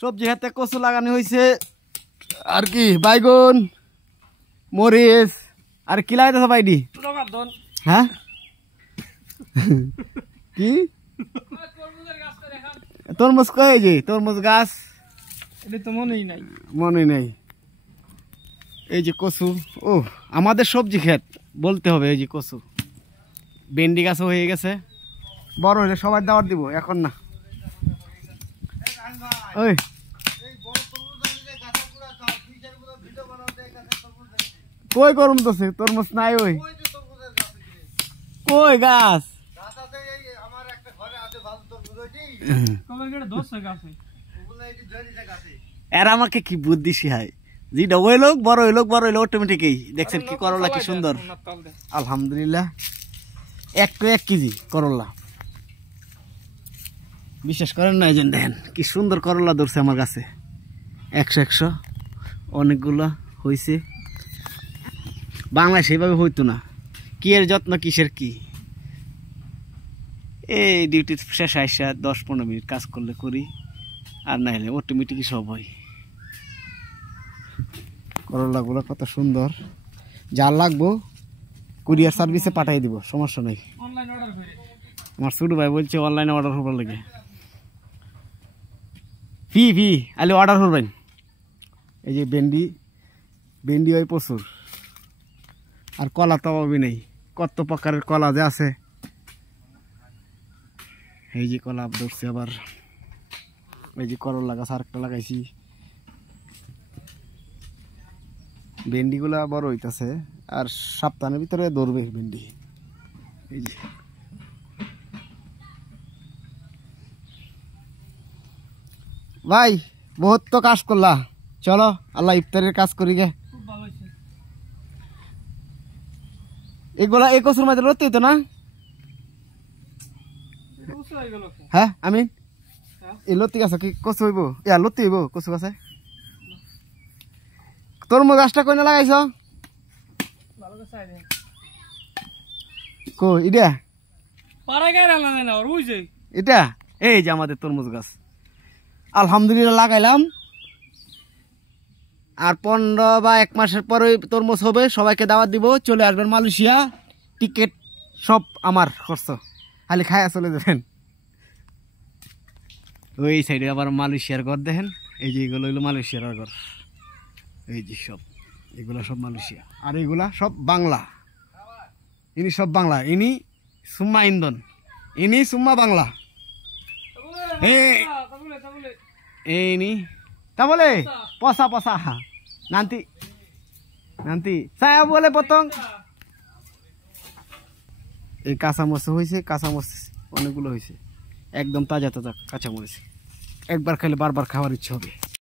সবজি হাতে কচু লাগানো হয়েছে আর কি বাইগুন মরিচ আর কি লাগাইতেছ বাইডি হ্যাঁ কি তরমুজ কই যে তরমুজ গাছ এটা তো মনে নাই এই যে কচু ও আমাদের সবজি ক্ষেত বলতে হবে এই যে কচু ভেন্ডি গাছও হয়ে গেছে বড় হলে সবার দাওয়াত দিব এখন না ওই কই করুম তো তরমুজ নাই ওই কই গাছ এর আমাকে কি বুদ্ধি শিখায় যেটা ওই লোক বড় হইলো অটোমেটিকই দেখছেন কি করলা কি সুন্দর আলহামদুলিল্লাহ 1 কেজি করলা বিশ্বাস করেন না এই যে দেখেন কি সুন্দর করলা ধরছে আমার কাছে 100 অনেকগুলা হয়েছে বাংলায় সেইভাবে হইতো না কি এর যত্ন কিসের কি এই ডিউটি শেষ আইসা 10-15 মিনিট কাজ করলে করি আর না হলে অটোমেটিকই সব হয় করলাগুলো কত সুন্দর যা লাগবো কুরিয়ার সার্ভিসে পাঠিয়ে দিব সমস্যা নেই আমার ছোট ভাই বলছে অনলাইনে অর্ডার করবার লাগে ফি আলে অর্ডার করবেন এই যে ভেন্ডি হয় প্রচুর আর কলা তো অভাবই নেই কত প্রকারের কলা যে আছে এই যে কলা ধরছে আবার এই যে করলা গাছ আরেকটা লাগাইছি ভেন্ডিগুলা বড় হইতাছে আর সপ্তাহের ভিতরে ধরবে ভেন্ডি এই যে ভাই বহুত তো কাজ করলা চলো আল্লাহ ইফতারের কাজ করি গে এগুলা এই কচুর মাঝে লড়তে হইতো না হ্যাঁ আমি এই লতি গাছ কি কচু হইব লতি হইব কচু গাছে তরমুজ গাছটা কই না লাগাইছ কই এটা এটা এই যে আমাদের তরমুজ গাছ আলহামদুলিল্লাহ লাগাইলাম আর 15 বা 1 মাসের পরে তরমুজ হবে সবাইকে দাওয়াত দিব চলে আসবেন মালয়েশিয়া টিকিট সব আমার খরচ খালি খায়া চলে যাবেন ওই সাইডে আবার মালয়েশিয়ার ঘর দেখেন এই যে এগুলো হইলো মালয়েশিয়ার ঘর এই যে সব এগুলা সব মালয়েশিয়া আর এগুলা সব বাংলা ইনি সব বাংলা ইনি সুম্মা ইন্দন ইনি সুম্মা Bangla ini tak boleh posa nanti saya boleh potong এই কাঁচামরিচ হয়েছে কাঁচামরিচ অনেকগুলো হয়েছে একদম তাজা কাঁচামরিচ একবার খেলে বারবার খাওয়ার ইচ্ছে হবে